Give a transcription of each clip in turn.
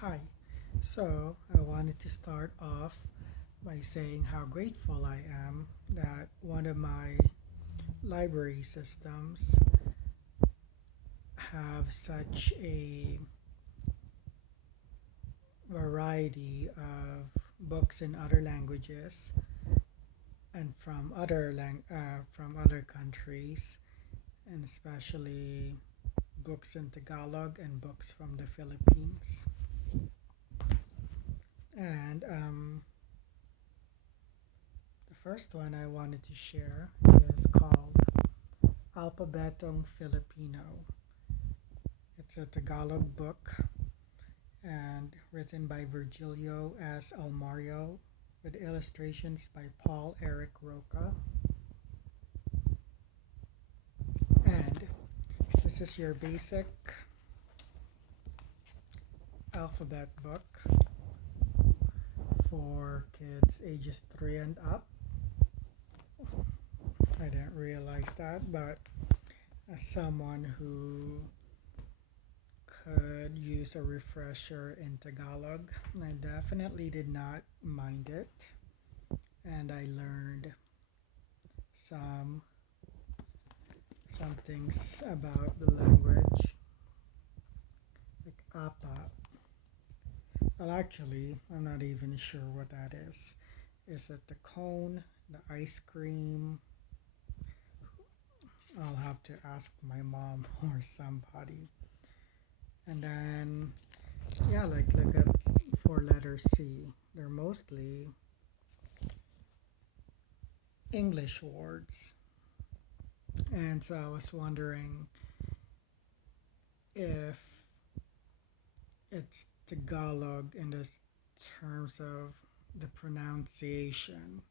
Hi. So, I wanted to start off by saying how grateful I am that one of my library systems have such a variety of books in other languages and from other countries, and especially books in Tagalog and books from the Philippines. And the first one I wanted to share is called Alpabetong Filipino. It's a Tagalog book and written by Virgilio S. Almario with illustrations by Paul Eric Roca. And this is your basic alphabet book for kids ages 3 and up. I didn't realize that, but as someone who could use a refresher in Tagalog, I definitely did not mind it, and I learned some some things about the language, like apa. Well, actually, I'm not even sure what that is. Is it the cone, the ice cream? I'll have to ask my mom or somebody. And then, yeah, like look at for letter C. They're mostly English words. And so I was wondering if it's Tagalog in the terms of the pronunciation.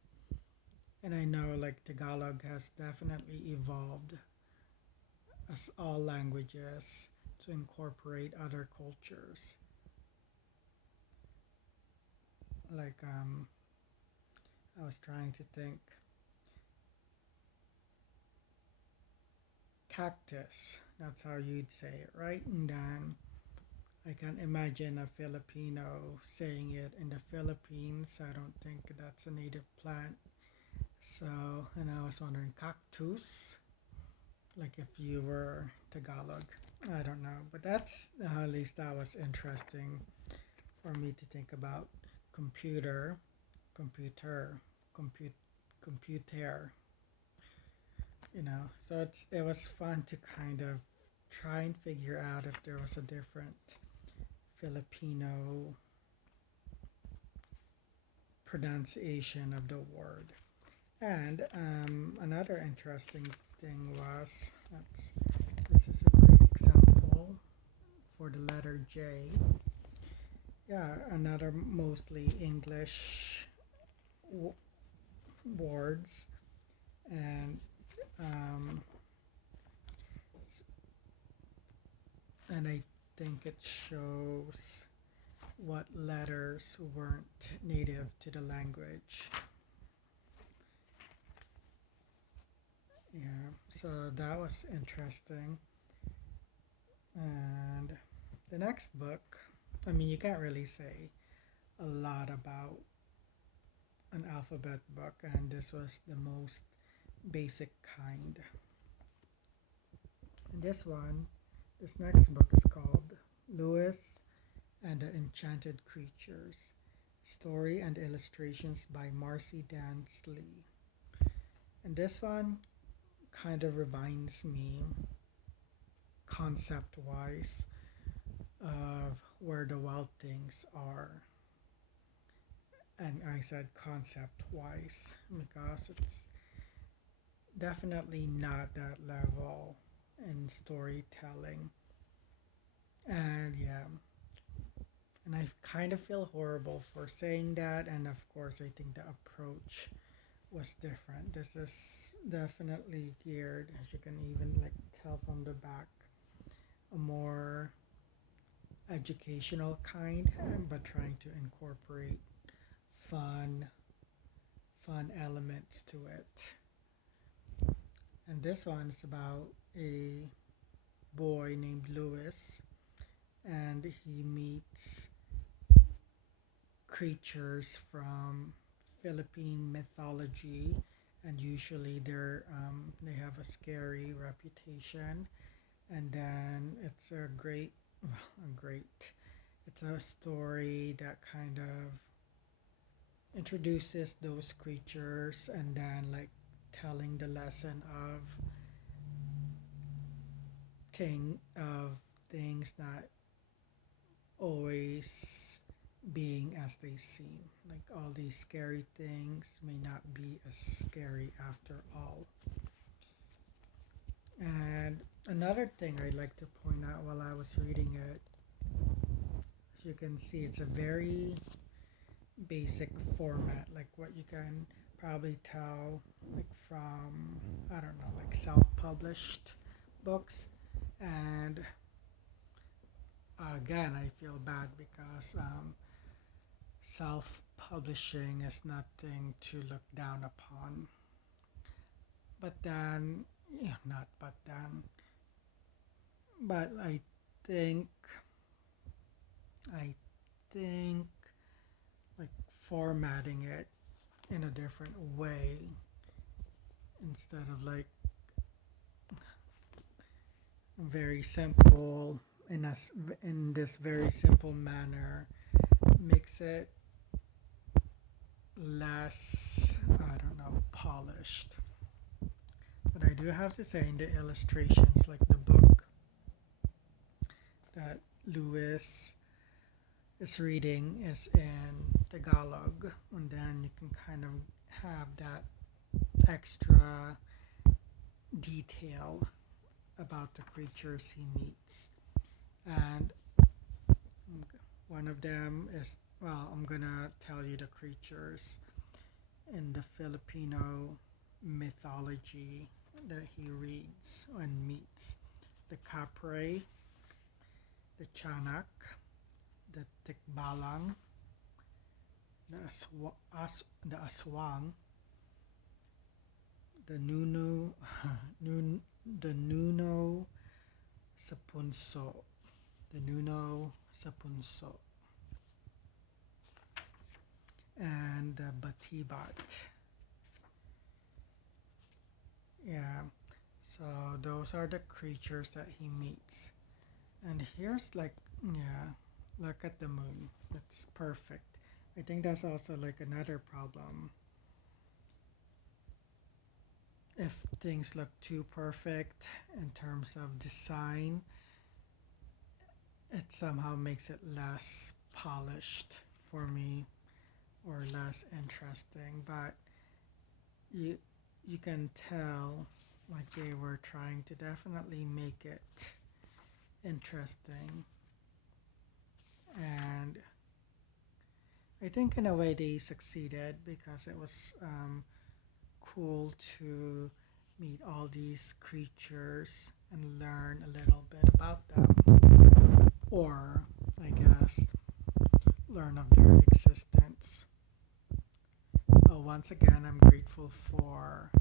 And I know like Tagalog has definitely evolved as all languages to incorporate other cultures. Like I was trying to think cactus. That's how you'd say it, right? And then I can imagine a Filipino saying it in the Philippines. I don't think that's a native plant. So, and I was wondering cactus, like if you were Tagalog. I don't know, but that's at least that was interesting for me to think about computer, computer, compute, computer. So it was fun to kind of try and figure out if there was a different Filipino pronunciation of the word. And another interesting thing was this is a great example for the letter J. Yeah, another mostly English w- words, and um, and I think it shows what letters weren't native to the language. Yeah, so that was interesting. And the next book, I mean, you can't really say a lot about an alphabet book, and this was the most basic kind. And this next book is called Lewis and the Enchanted Creatures, story and illustrations by Marcy Dansley. And this one kind of reminds me, concept wise, of where the wild things are. And I said concept wise because it's definitely not that level in storytelling. And yeah, and I kind of feel horrible for saying that. And of course, I think the approach was different. This is definitely geared, as you can even like tell from the back, a more educational kind, but trying to incorporate fun, fun elements to it. And this one's about a boy named Lewis, and he meets creatures from Philippine mythology, and usually they have a scary reputation. And then it's a great, a great. It's a story that kind of introduces those creatures, and then like telling the lesson of things not always being as they seem. Like all these scary things may not be as scary after all. And another thing I'd like to point out while I was reading it, as you can see, it's a very basic format, like what you can probably tell, like from, I don't know, like self-published books. And again, I feel bad because self-publishing is nothing to look down upon. But then, yeah, not but then, but think, I think, like formatting it in a different way instead of like very simple in this very simple manner makes it less, I don't know, polished. But I do have to say, in the illustrations, like the book that Lewis is reading is in Tagalog, and then you can kind of have that extra detail about the creatures he meets. And one of them is, well, I'm gonna tell you the creatures in the Filipino mythology that he reads and meets: the kapre, the chanak, the tikbalang, the aswang, the nuno, the nuno sapunso, the nuno sapunso, and the batibat. Yeah, so those are the creatures that he meets. And here's like, yeah, look at the moon. It's perfect. I think that's also like another problem. If things look too perfect in terms of design, it somehow makes it less polished for me or less interesting. But you you can tell like they were trying to definitely make it interesting. And I think in a way they succeeded because it was cool to meet all these creatures and learn a little bit about them, or I guess learn of their existence. Once again, I'm grateful for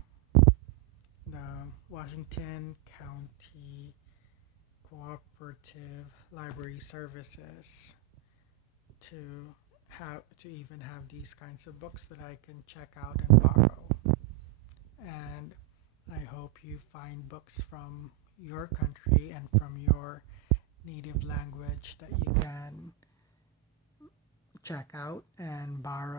the Washington County Cooperative Library Services to even have these kinds of books that I can check out and borrow. And I hope you find books from your country and from your native language that you can check out and borrow